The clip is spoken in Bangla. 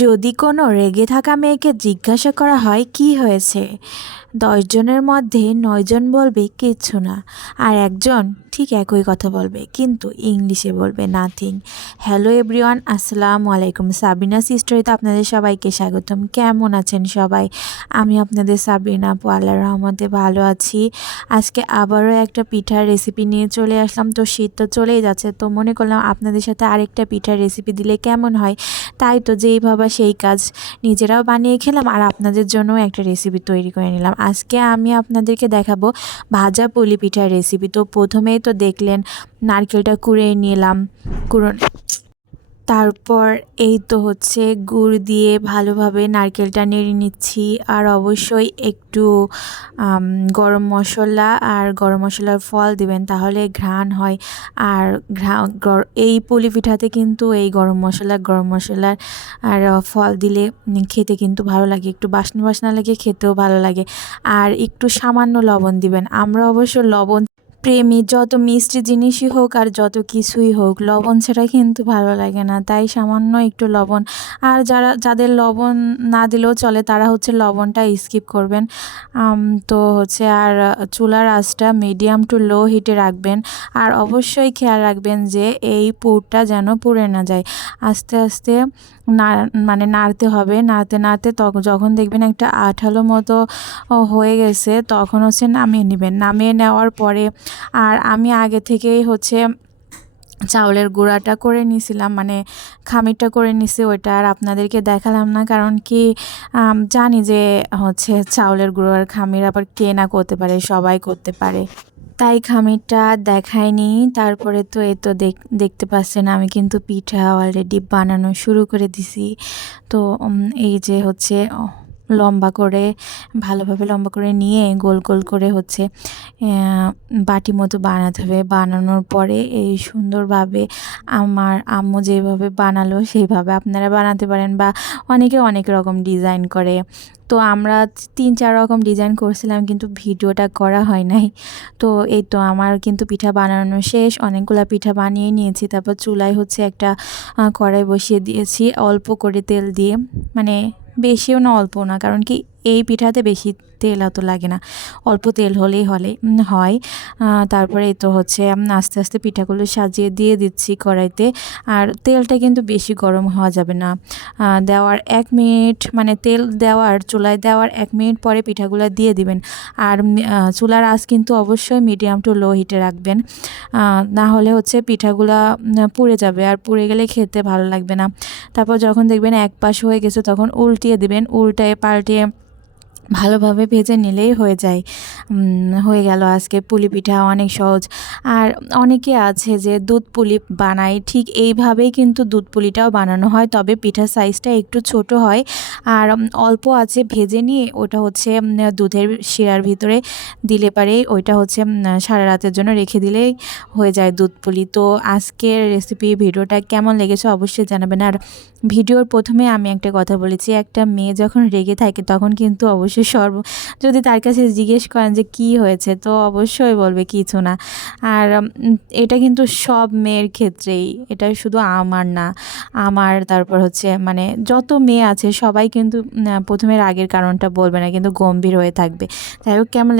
যদি কোনো রেগে থাকা মেয়েকে জিজ্ঞাসা করা হয়, কি হয়েছে? দশজনের মধ্যে নয়জন বলবে, কিচ্ছু না। আর একজন ঠিক একই কথা বলবে, কিন্তু ইংলিশে বলবে, নাথিং। হ্যালো এভরিওয়ান আসসালামু আলাইকুম। সাবিনা সিস্টারিতে আপনাদের সবাইকে স্বাগতম। কেমন আছেন সবাই? আমি আপনাদের সাবিনা আল্লাহ রহমতে ভালো আছি। আজকে আবারও একটা পিঠার রেসিপি নিয়ে চলে আসলাম। তো শীত তো চলেই যাচ্ছে, তো মনে করলাম আপনাদের সাথে আরেকটা পিঠার রেসিপি দিলে কেমন হয়? তাই তো যেই ভাবা সেই কাজ নিজেরাও বানিয়ে খেলাম আর আপনাদের জন্য একটা রেসিপি তৈরি করে নিলাম। আজকে আমি আপনাদেরকে দেখাবো ভাজা পুলি পিঠার রেসিপি তো প্রথমেই তো দেখলেন, নারকেলটা কুড়িয়ে নিলাম, কুড়ো তারপর এই তো হচ্ছে গুড় দিয়ে ভালোভাবে নারকেলটা নেড়ে নিচ্ছি। আর অবশ্যই একটু গরম মশলা আর গরম মশলার ফল দিবেন তাহলে ঘ্রাণ হয়। আর এই পুলি পিঠাতে কিন্তু এই গরম মশলা, গরম মশলার আর ফল দিলে খেতে কিন্তু ভালো লাগে। একটু বাসনা বাসনা লাগে, খেতেও ভালো লাগে। আর একটু সামান্য লবণ দিবেন। আমরা অবশ্য লবণ প্রেমী, যত মিষ্টি জিনিসই হোক আর যত কিছুই হোক, লবণ ছাড়া কিন্তু ভালো লাগে না। তাই সামান্য একটু লবণ। আর যারা, যাদের লবণ না দিলেও চলে, তারা হচ্ছে লবণটা স্কিপ করবেন। তো হচ্ছে আর চুলার আঁচটা মিডিয়াম টু লো হিটে রাখবেন। আর অবশ্যই খেয়াল রাখবেন যে এই পুরটা যেন পুড়ে না যায়। আস্তে আস্তে না মানে নাড়তে হবে। নাড়তে নাড়তে তখন যখন দেখবেন একটা আঠালো মতো হয়ে গেছে, তখন হচ্ছে নামিয়ে নেবেন। নামিয়ে নেওয়ার পরে আর আমি আগে থেকেই হচ্ছে চাউলের গুঁড়াটা করে নিয়েছিলাম মানে খামিরটা করে নিছি ওইটা আর আপনাদেরকে দেখালাম না, কারণ কি জানি যে হচ্ছে চাউলের গুঁড়োর খামির আবার কে না করতে পারে, সবাই করতে পারে। তাই খামিরটা দেখায়নি তারপরে তো এ তো দেখতে পাচ্ছেন আমি কিন্তু পিঠা অলরেডি বানানো শুরু করে দিছি। তো এই যে হচ্ছে লম্বা করে, ভালোভাবে লম্বা করে নিয়ে গোল গোল করে হচ্ছে বাটি মতো বানাতে হবে। বানানোর পরে এই সুন্দরভাবে আমার আম্মু যেভাবে বানালো, সেইভাবে আপনারা বানাতে পারেন বা অনেকে অনেক রকম ডিজাইন করে। তো আমরা তিন চার রকম ডিজাইন করছিলাম কিন্তু ভিডিওটা করা হয় নাই। তো এই তো আমার কিন্তু পিঠা বানানো শেষ, অনেকগুলো পিঠা বানিয়ে নিয়েছি। তারপর চুলায় হচ্ছে একটা কড়াই বসিয়ে দিয়েছি, অল্প করে তেল দিয়ে। মানে বেশিও না অল্প না। কারণ কি এই পিঠাতে বেশি তেল অত লাগে না। অল্প তেল হলেই হলে হয়। তারপরে তো হচ্ছে আস্তে আস্তে পিঠাগুলো সাজিয়ে দিয়ে দিচ্ছি কড়াইতে। আর তেলটা কিন্তু বেশি গরম হওয়া যাবে না। দেওয়ার এক মিনিট মানে তেল দেওয়ার, চুলায় দেওয়ার এক মিনিট পরে পিঠাগুলো দিয়ে দিবেন। আর চুলার আঁচ কিন্তু অবশ্যই মিডিয়াম টু লো হিটে রাখবেন। না হলে হচ্ছে পিঠাগুলো পুড়ে যাবে। আর পুড়ে গেলে খেতে ভালো লাগবে না। তারপর যখন দেখবেন এক পাশ হয়ে গেছে, তখন উল্টিয়ে দিবেন। উল্টায় পাল্টিয়ে ভালোভাবে ভেজে নিলেই হয়ে যায়। হয়ে গেল আজকে পুলি পিঠা অনেক সহজ। আর অনেকে আছে যে দুধ পুলি বানায়, ঠিক এইভাবেই কিন্তু দুধ পুলিটাও বানানো হয়, তবে পিঠার সাইজটা একটু ছোট হয়। আর অল্প আছে ভেজে নিয়ে ওটা হচ্ছে দুধের শিরার ভিতরে দিলে পারে, ওইটা হচ্ছে সারা রাতের জন্য রেখে দিলেই হয়ে যায় দুধ পুলি। তো আজকের রেসিপি ভিডিওটা কেমন লেগেছে অবশ্যই জানাবেন। আর ভিডিওর প্রথমে আমি একটা কথা বলেছি, একটা মেয়ে যখন রেগে থাকে তখন কিন্তু অবশ্যই সর্ব, যদি তার কাছে জিজ্ঞেস করেন যে কি হয়েছে, তো অবশ্যই বলবে কিছু না। আর এটা কিন্তু সব মেয়ের ক্ষেত্রেই, এটা শুধু আমার না। আমার তারপর হচ্ছে মানে যত মেয়ে আছে সবাই কিন্তু প্রথমের আগের কারণটা বলবে না, কিন্তু গম্ভীর হয়ে থাকবে। যাই হোক, কেমন